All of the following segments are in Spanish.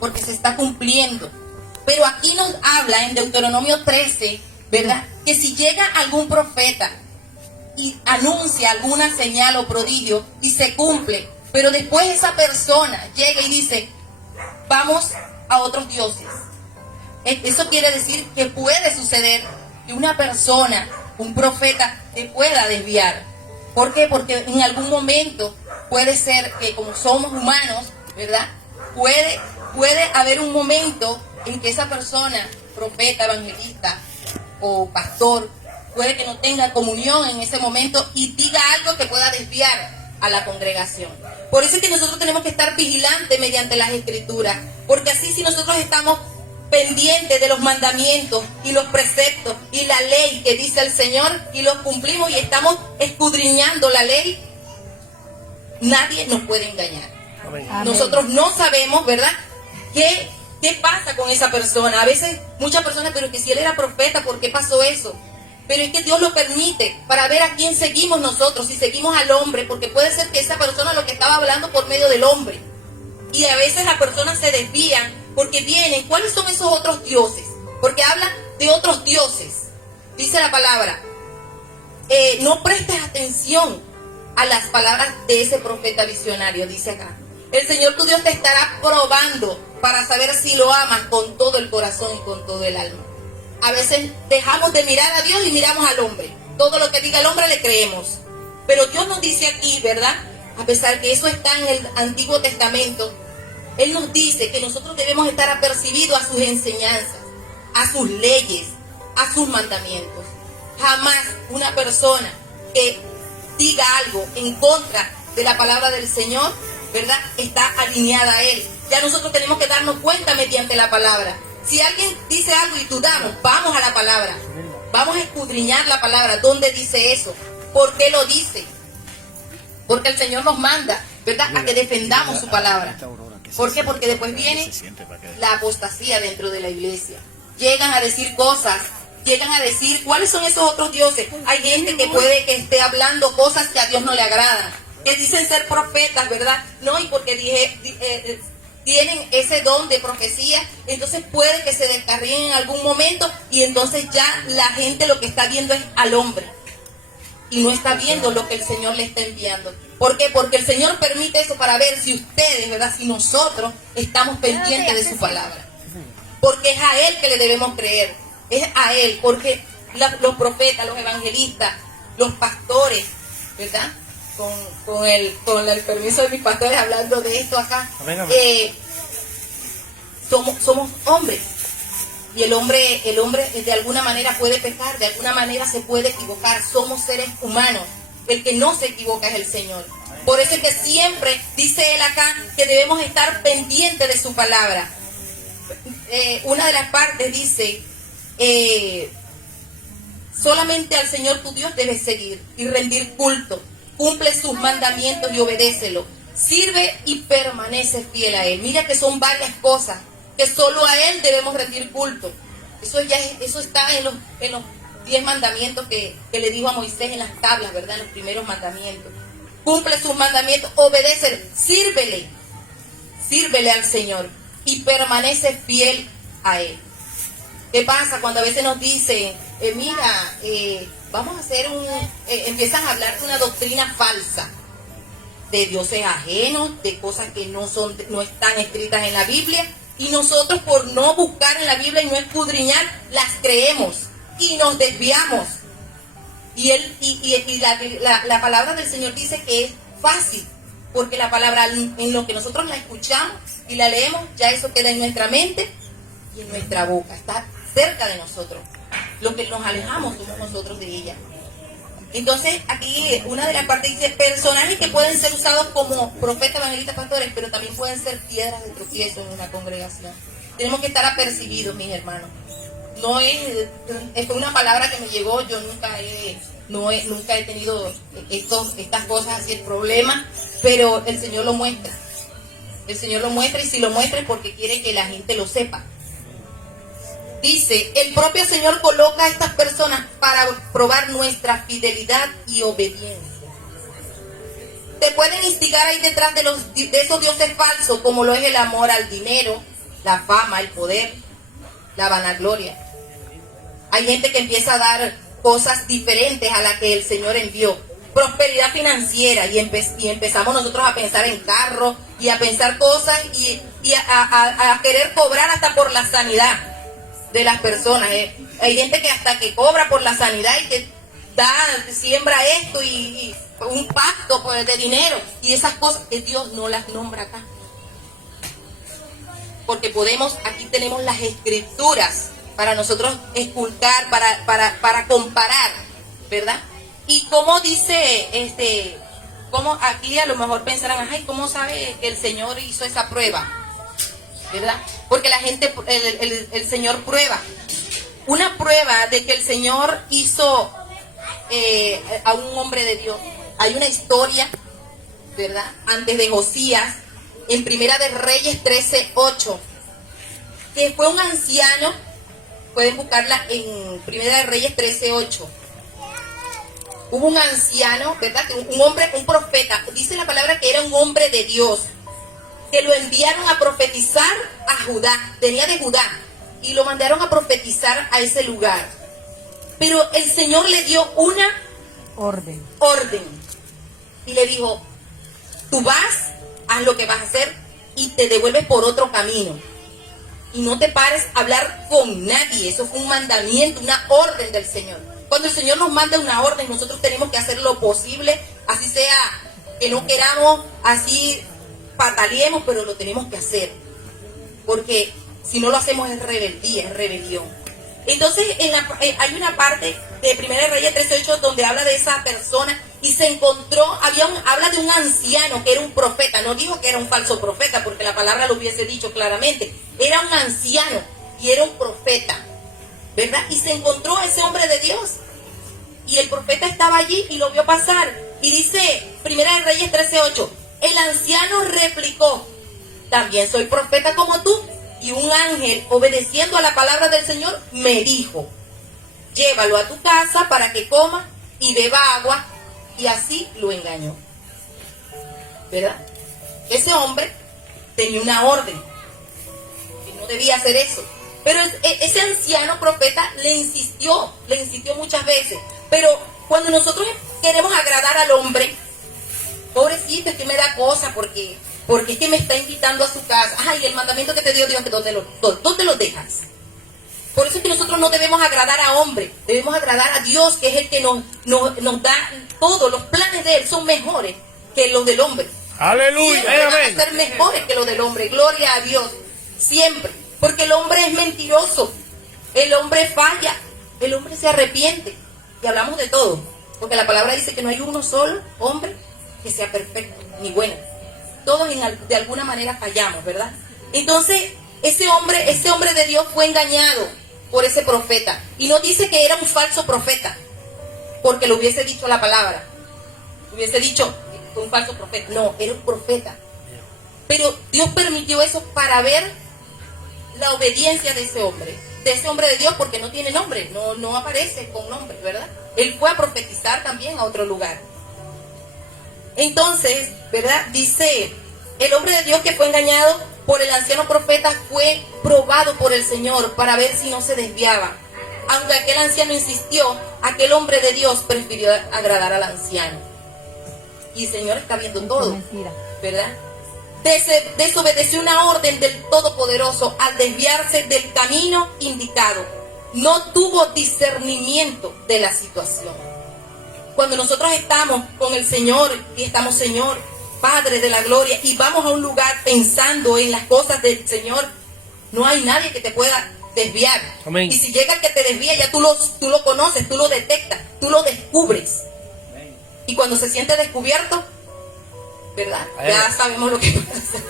porque se está cumpliendo. Pero aquí nos habla en Deuteronomio 13, ¿verdad? Que si llega algún profeta y anuncia alguna señal o prodigio y se cumple, pero después esa persona llega y dice, vamos a otros dioses. Eso quiere decir que puede suceder que una persona, un profeta, te pueda desviar. ¿Por qué? Porque en algún momento puede ser que como somos humanos, ¿verdad? Puede haber un momento en que esa persona, profeta, evangelista o pastor, puede que no tenga comunión en ese momento y diga algo que pueda desviar a la congregación. Por eso es que nosotros tenemos que estar vigilantes mediante las escrituras, porque así si nosotros estamos pendientes de los mandamientos y los preceptos y la ley que dice el Señor y los cumplimos y estamos escudriñando la ley, nadie nos puede engañar. Amén. Nosotros no sabemos, ¿verdad? ¿Qué pasa con esa persona? A veces muchas personas, pero que si él era profeta, ¿por qué pasó eso? Pero es que Dios lo permite para ver a quién seguimos nosotros, si seguimos al hombre, porque puede ser que esa persona lo que estaba hablando por medio del hombre. Y a veces las personas se desvían porque vienen, ¿cuáles son esos otros dioses? Porque hablan de otros dioses. Dice la palabra, no prestes atención a las palabras de ese profeta visionario, dice acá. El Señor tu Dios te estará probando para saber si lo amas con todo el corazón y con todo el alma. A veces dejamos de mirar a Dios y miramos al hombre. Todo lo que diga el hombre le creemos. Pero Dios nos dice aquí, ¿verdad? A pesar que eso está en el Antiguo Testamento, Él nos dice que nosotros debemos estar apercibidos a sus enseñanzas, a sus leyes, a sus mandamientos. Jamás una persona que diga algo en contra de la palabra del Señor, ¿verdad?, está alineada a Él. Ya nosotros tenemos que darnos cuenta mediante la palabra. Si alguien dice algo y dudamos, vamos a la palabra. Vamos a escudriñar la palabra. ¿Dónde dice eso? ¿Por qué lo dice? Porque el Señor nos manda, ¿verdad?, a que defendamos su palabra. ¿Por qué? Porque después viene la apostasía dentro de la iglesia. Llegan a decir cosas, llegan a decir, ¿cuáles son esos otros dioses? Hay gente que puede que esté hablando cosas que a Dios no le agradan, que dicen ser profetas, ¿verdad? No, y porque tienen ese don de profecía, entonces puede que se descarríen en algún momento y entonces ya la gente lo que está viendo es al hombre y no está viendo lo que el Señor le está enviando. ¿Por qué? Porque el Señor permite eso para ver si ustedes, ¿verdad?, si nosotros estamos pendientes de su palabra. Porque es a Él que le debemos creer, es a Él, porque los profetas, los evangelistas, los pastores, ¿verdad?, con el permiso de mis pastores hablando de esto acá, somos hombres. Y el hombre de alguna manera puede pecar, de alguna manera se puede equivocar. Somos seres humanos. El que no se equivoca es el Señor. Por eso es que siempre dice Él acá que debemos estar pendientes de su palabra. Una de las partes dice, solamente al Señor tu Dios debes seguir y rendir culto. Cumple sus mandamientos y obedécelo. Sirve y permanece fiel a Él. Mira que son varias cosas que solo a Él debemos rendir culto. Eso está en los 10 mandamientos que le dijo a Moisés en las tablas, ¿verdad? En los primeros mandamientos. Cumple sus mandamientos, obedécele, sírvele al Señor y permanece fiel a Él. ¿Qué pasa cuando a veces nos dicen, vamos a hacer empiezan a hablar de una doctrina falsa, de dioses ajenos, de cosas que no están escritas en la Biblia, y nosotros por no buscar en la Biblia y no escudriñar, las creemos y nos desviamos. Y la palabra del Señor dice que es fácil, porque la palabra, en lo que nosotros la escuchamos y la leemos, ya eso queda en nuestra mente y en nuestra boca, está cerca de nosotros. Lo que nos alejamos somos nosotros de ella. Entonces aquí una de las partes dice, personajes que pueden ser usados como profetas, evangelistas, pastores, pero también pueden ser piedras de tropiezo en una congregación. Tenemos que estar apercibidos, mis hermanos. No es una palabra que me llegó, yo nunca he tenido estas cosas así, el problema, pero el Señor lo muestra. El Señor lo muestra, y si lo muestra es porque quiere que la gente lo sepa. Dice, el propio Señor coloca a estas personas para probar nuestra fidelidad y obediencia. Te pueden instigar ahí detrás de esos dioses falsos, como lo es el amor al dinero, la fama, el poder, la vanagloria. Hay gente que empieza a dar cosas diferentes a las que el Señor envió. Prosperidad financiera y empezamos nosotros a pensar en carros y a pensar cosas y a querer cobrar hasta por la sanidad de las personas. Hay gente que hasta que cobra por la sanidad y que siembra esto y un pacto pues, de dinero y esas cosas que Dios no las nombra acá. Porque aquí tenemos las escrituras para nosotros esculcar, para comparar, ¿verdad? Y como dice, como aquí a lo mejor pensarán, ay, ¿cómo sabe que el Señor hizo esa prueba? ¿Verdad? Porque la gente, el Señor prueba. Una prueba de que el Señor hizo a un hombre de Dios. Hay una historia, ¿verdad? Antes de Josías, en Primera de Reyes 13:8, que fue un anciano, pueden buscarla en Primera de Reyes 13:8. Hubo un anciano, ¿verdad? Un hombre, un profeta, dice la palabra que era un hombre de Dios, que lo enviaron a profetizar a Judá, venía de Judá, y lo mandaron a profetizar a ese lugar. Pero el Señor le dio una orden. Y le dijo, tú vas, haz lo que vas a hacer y te devuelves por otro camino. Y no te pares a hablar con nadie. Eso fue un mandamiento, una orden del Señor. Cuando el Señor nos manda una orden, nosotros tenemos que hacer lo posible, así sea que no queramos, así pataleemos, pero lo tenemos que hacer. Porque si no lo hacemos es rebeldía, es rebelión. Entonces hay una parte de Primera de Reyes 13:8 donde habla de esa persona y se encontró, habla de un anciano que era un profeta. No dijo que era un falso profeta porque la palabra lo hubiese dicho claramente. Era un anciano y era un profeta, ¿verdad? Y se encontró a ese hombre de Dios y el profeta estaba allí y lo vio pasar. Y dice Primera de Reyes 13:8, el anciano replicó, también soy profeta como tú. Y un ángel, obedeciendo a la palabra del Señor, me dijo, llévalo a tu casa para que coma y beba agua. Y así lo engañó, ¿verdad? Ese hombre tenía una orden, que no debía hacer eso. Pero ese anciano profeta le insistió muchas veces. Pero cuando nosotros queremos agradar al hombre, pobrecito, es que me da cosa porque es que me está invitando a su casa. Ay, el mandamiento que te dio Dios, ¿dónde lo dejas? Por eso es que nosotros no debemos agradar a hombre, debemos agradar a Dios, que es el que nos da todo. Los planes de Él son mejores que los del hombre. Aleluya. Siempre van a ser mejores que los del hombre. Gloria a Dios. Siempre. Porque el hombre es mentiroso. El hombre falla. El hombre se arrepiente. Y hablamos de todo. Porque la palabra dice que no hay uno solo hombre que sea perfecto ni bueno. Todos de alguna manera fallamos, ¿verdad? Entonces, ese hombre de Dios fue engañado por ese profeta. Y no dice que era un falso profeta, porque lo hubiese dicho la palabra. Hubiese dicho que fue un falso profeta. No, era un profeta. Pero Dios permitió eso para ver la obediencia de ese hombre de Dios, porque no tiene nombre, no aparece con nombre, ¿verdad? Él fue a profetizar también a otro lugar. Entonces, ¿verdad? Dice, el hombre de Dios que fue engañado por el anciano profeta fue probado por el Señor para ver si no se desviaba. Aunque aquel anciano insistió, aquel hombre de Dios prefirió agradar al anciano. Y el Señor está viendo todo, ¿verdad? Desobedeció una orden del Todopoderoso al desviarse del camino indicado. No tuvo discernimiento de la situación. Cuando nosotros estamos con el Señor y estamos, Señor, Padre de la gloria, y vamos a un lugar pensando en las cosas del Señor, no hay nadie que te pueda desviar. Amén. Y si llega el que te desvía, ya tú lo conoces, tú lo detectas, tú lo descubres. Amén. Y cuando se siente descubierto, ¿verdad? Ya sabemos lo que pasa.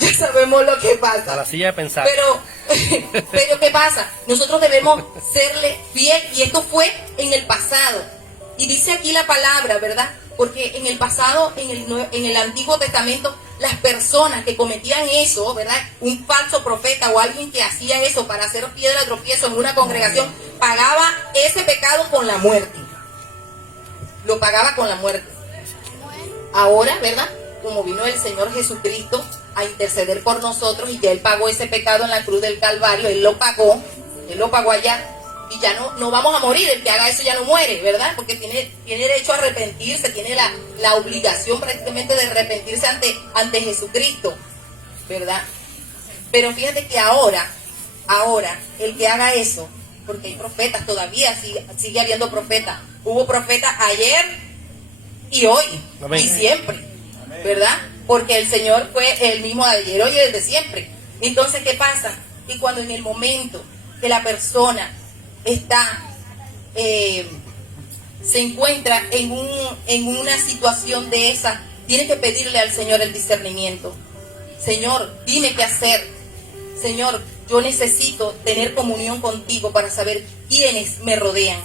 Ya sabemos lo que pasa. A la silla de pensar. Pero ¿qué pasa? Nosotros debemos serle fiel, y esto fue en el pasado. Y dice aquí la palabra, ¿verdad? Porque en el pasado, en el Antiguo Testamento, las personas que cometían eso, ¿verdad? Un falso profeta o alguien que hacía eso para hacer piedra de tropiezo en una congregación, pagaba ese pecado con la muerte. Lo pagaba con la muerte. Ahora, ¿verdad? Como vino el Señor Jesucristo a interceder por nosotros, y ya Él pagó ese pecado en la cruz del Calvario. Él lo pagó allá, y ya no vamos a morir. El que haga eso ya no muere, ¿verdad? Porque tiene derecho a arrepentirse, tiene la obligación prácticamente de arrepentirse ante Jesucristo, ¿verdad? Pero fíjate que ahora, el que haga eso, porque hay profetas todavía, sigue habiendo profetas. Hubo profetas ayer y hoy, amén, y siempre, ¿verdad? Porque el Señor fue el mismo de ayer, hoy y el de siempre. Entonces, ¿qué pasa? Y cuando en el momento que la persona se encuentra en una situación de esa, tiene que pedirle al Señor el discernimiento. Señor, dime qué hacer. Señor, yo necesito tener comunión contigo para saber quiénes me rodean.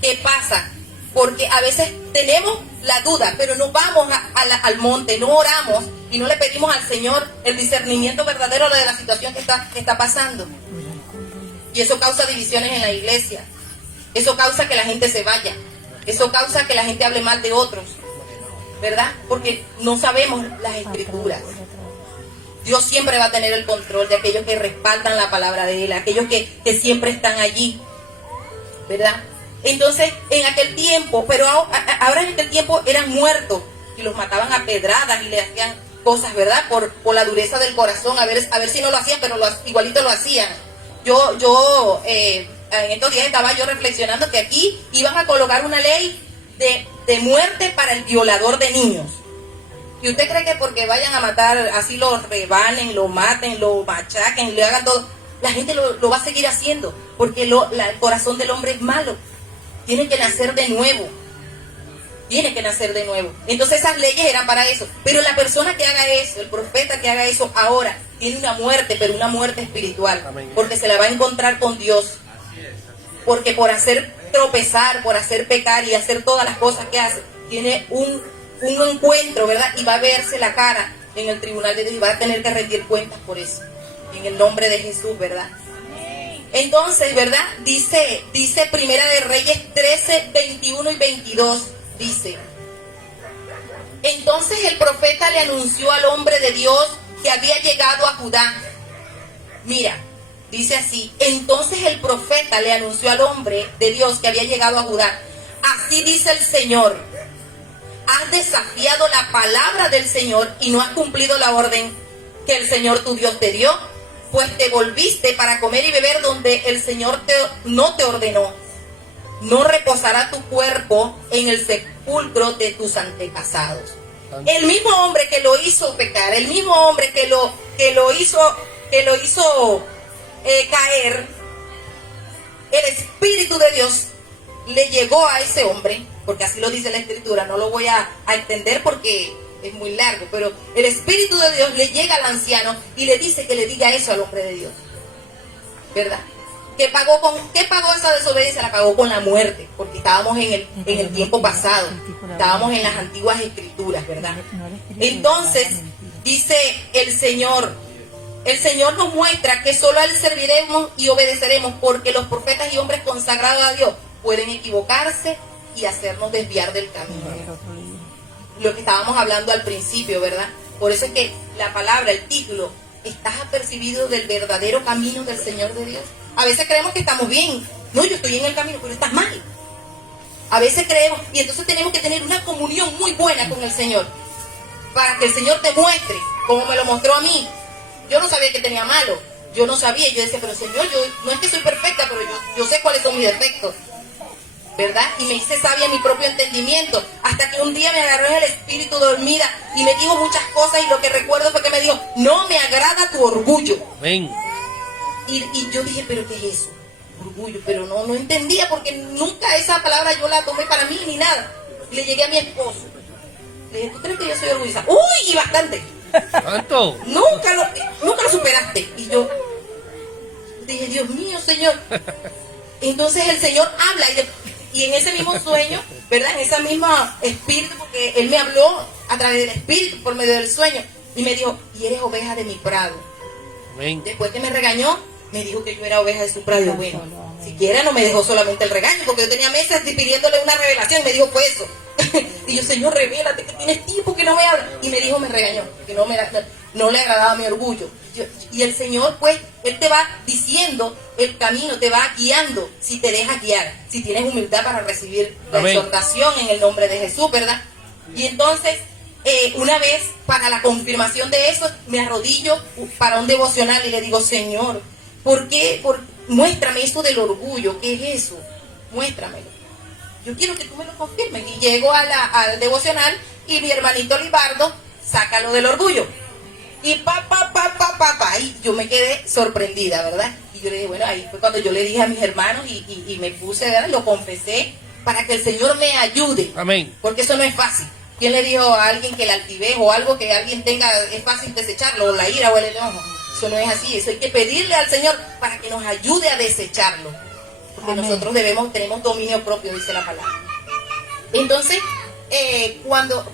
¿Qué pasa? Porque a veces tenemos la duda, pero no vamos al monte, no oramos y no le pedimos al Señor el discernimiento verdadero de la situación que está pasando. Y eso causa divisiones en la iglesia. Eso causa que la gente se vaya. Eso causa que la gente hable mal de otros, ¿verdad? Porque no sabemos las escrituras. Dios siempre va a tener el control de aquellos que respaldan la palabra de Él, aquellos que siempre están allí, ¿verdad? Entonces, en aquel tiempo, pero ahora en aquel tiempo eran muertos y los mataban a pedradas y le hacían cosas, ¿verdad? Por la dureza del corazón, a ver si no lo hacían, pero igualito lo hacían. Yo en estos días estaba yo reflexionando que aquí iban a colocar una ley de muerte para el violador de niños. ¿Y usted cree que porque vayan a matar, así lo rebanen, lo maten, lo machaquen, le hagan todo, la gente lo va a seguir haciendo? Porque el corazón del hombre es malo. Tiene que nacer de nuevo. Entonces esas leyes eran para eso. Pero la persona que haga eso, el profeta que haga eso ahora, tiene una muerte, pero una muerte espiritual. Porque se la va a encontrar con Dios. Porque por hacer tropezar, por hacer pecar y hacer todas las cosas que hace, tiene un encuentro, ¿verdad? Y va a verse la cara en el tribunal de Dios y va a tener que rendir cuentas por eso. En el nombre de Jesús, ¿verdad? Entonces, ¿verdad? Dice Primera de Reyes 13, 21 y 22, dice: entonces el profeta le anunció al hombre de Dios que había llegado a Judá. Mira, dice así: entonces el profeta le anunció al hombre de Dios que había llegado a Judá. Así dice el Señor: has desafiado la palabra del Señor y no has cumplido la orden que el Señor tu Dios te dio, pues te volviste para comer y beber donde el Señor no te ordenó. No reposará tu cuerpo en el sepulcro de tus antepasados. El mismo hombre que lo hizo pecar, el mismo hombre que lo hizo caer, el Espíritu de Dios le llegó a ese hombre, porque así lo dice la Escritura. No lo voy a extender porque es muy largo, pero el Espíritu de Dios le llega al anciano y le dice que le diga eso al hombre de Dios, ¿verdad? ¿Qué pagó esa desobediencia? La pagó con la muerte, porque estábamos en el tiempo pasado, estábamos en las antiguas escrituras, ¿verdad? Entonces, dice el Señor nos muestra que solo a Él serviremos y obedeceremos, porque los profetas y hombres consagrados a Dios pueden equivocarse y hacernos desviar del camino. Lo que estábamos hablando al principio, ¿verdad? Por eso es que la palabra, el título, ¿estás apercibido del verdadero camino del Señor de Dios? A veces creemos que estamos bien. No, yo estoy en el camino, pero estás mal. A veces creemos, y entonces tenemos que tener una comunión muy buena con el Señor, para que el Señor te muestre, como me lo mostró a mí. Yo no sabía que tenía malo, yo no sabía, yo decía, pero Señor, yo no es que soy perfecta, pero yo sé cuáles son mis defectos, ¿verdad? Y me hice sabia en mi propio entendimiento, hasta que un día me agarró en el espíritu dormida y me dijo muchas cosas, y lo que recuerdo fue que me dijo: no me agrada tu orgullo. Amén. Y yo dije, ¿pero qué es eso? Orgullo, pero no entendía, porque nunca esa palabra yo la tomé para mí ni nada. Y le llegué a mi esposo, le dije: ¿tú crees que yo soy orgullosa? ¡Uy! Y bastante. ¿Cuánto? Nunca lo superaste. Y yo dije: Dios mío, Señor. Entonces el Señor habla, y en ese mismo sueño, ¿verdad? En ese mismo espíritu, porque Él me habló a través del espíritu por medio del sueño, y me dijo: y eres oveja de mi prado. Amén. Después que me regañó, me dijo que yo era oveja de su prado. Y bueno, siquiera no me dejó solamente el regaño, porque yo tenía meses pidiéndole una revelación. Me dijo: fue eso. Y yo: Señor, revélate, que tienes tiempo que no me hablas. Y me dijo, me regañó, que no me no le agradaba mi orgullo. Y el Señor, pues, Él te va diciendo el camino, te va guiando, si te dejas guiar, si tienes humildad para recibir la Amén. exhortación en el nombre de Jesús, ¿verdad? Y entonces, una vez, para la confirmación de eso, me arrodillo para un devocional y le digo, Señor, ¿por qué? Muéstrame eso del orgullo, ¿qué es eso? Muéstramelo. Yo quiero que tú me lo confirmes. Y llego al devocional y mi hermanito Libardo saca lo del orgullo. Y y yo me quedé sorprendida, ¿verdad? Y yo le dije, bueno, ahí fue cuando yo le dije a mis hermanos y me puse, ¿verdad? Lo confesé para que el Señor me ayude. Amén. Porque eso no es fácil. ¿Quién le dijo a alguien que la altivez o algo que alguien tenga es fácil desecharlo? O la ira o el enojo. Eso no es así. Eso hay que pedirle al Señor para que nos ayude a desecharlo. Porque Amén. nosotros tenemos dominio propio, dice la palabra. Entonces, cuando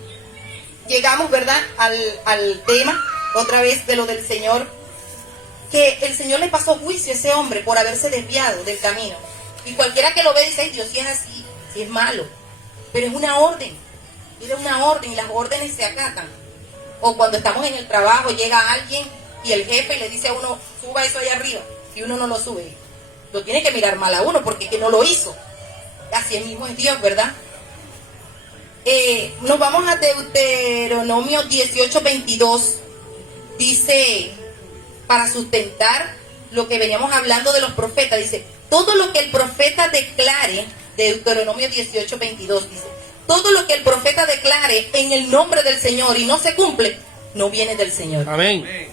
llegamos, ¿verdad? Al tema, otra vez, de lo del Señor, que el Señor le pasó juicio a ese hombre por haberse desviado del camino. Y cualquiera que lo ve dice, ay, Dios, si es así, si es malo. Pero es una orden. Es una orden y las órdenes se acatan. O cuando estamos en el trabajo, llega alguien y el jefe le dice a uno, suba eso allá arriba. Y uno no lo sube. Lo tiene que mirar mal a uno porque es que no lo hizo. Así mismo es Dios, ¿verdad? Nos vamos a Deuteronomio 18:22. Dice, para sustentar lo que veníamos hablando de los profetas, dice, todo lo que el profeta declare, Deuteronomio 18:22 dice, todo lo que el profeta declare en el nombre del Señor y no se cumple, no viene del Señor. Amén.